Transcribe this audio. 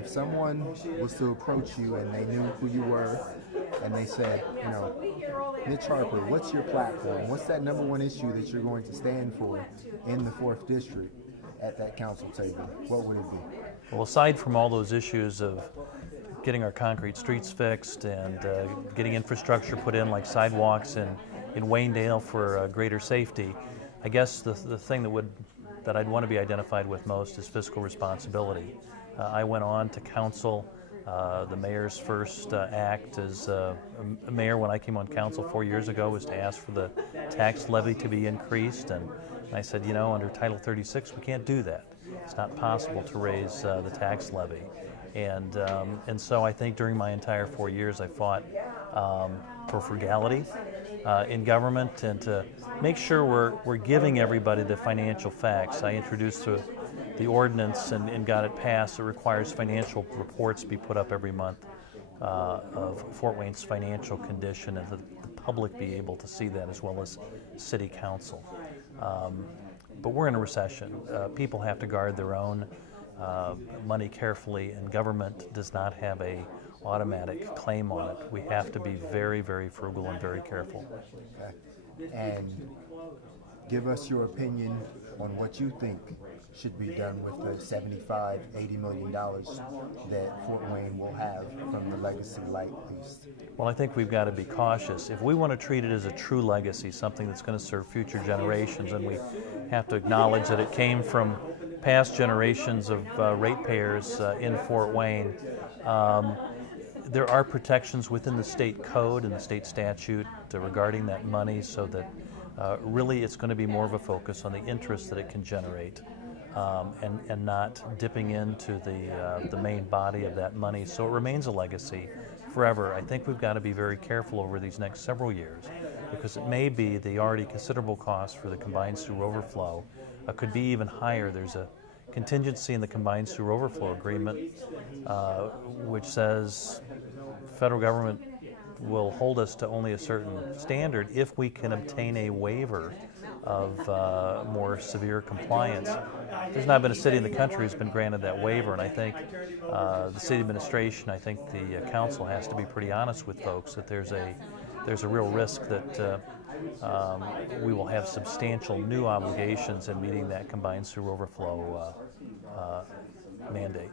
if someone was to approach you and they knew who you were, and they said, Mitch Harper, what's your platform? What's that number one issue that you're going to stand for in the 4th District at that council table? What would it be? Well, aside from all those issues of getting our concrete streets fixed and getting infrastructure put in like sidewalks in Waynedale for greater safety, I guess the thing that I'd want to be identified with most is fiscal responsibility. I went on to council. The mayor's first act as a mayor when I came on council 4 years ago was to ask for the tax levy to be increased, and I said, under Title 36 we can't do that. It's not possible to raise the tax levy. And so I think during my entire 4 years I fought for frugality in government and to make sure we're giving everybody the financial facts. I introduced the ordinance and got it passed. It requires financial reports be put up every month of Fort Wayne's financial condition, and the public be able to see that, as well as City Council. But we're in a recession. People have to guard their own money carefully, and government does not have a automatic claim on it. We have to be very, very frugal and very careful. Okay. And give us your opinion on what you think should be done with the $75–80 million that Fort Wayne will have from the Legacy Light Lease. Well, I think we've got to be cautious. If we want to treat it as a true legacy, something that's going to serve future generations, and we have to acknowledge that it came from past generations of ratepayers in Fort Wayne, there are protections within the state code and the state statute regarding that money, so that really it's going to be more of a focus on the interest that it can generate, and not dipping into the main body of that money, so it remains a legacy forever. I think we've got to be very careful over these next several years, because it may be the already considerable cost for the combined sewer overflow could be even higher. There's a contingency in the combined sewer overflow agreement which says federal government will hold us to only a certain standard if we can obtain a waiver of more severe compliance. There's not been a city in the country who's been granted that waiver, and I think the city administration, I think the council has to be pretty honest with folks that there's a real risk that we will have substantial new obligations in meeting that combined sewer overflow mandate.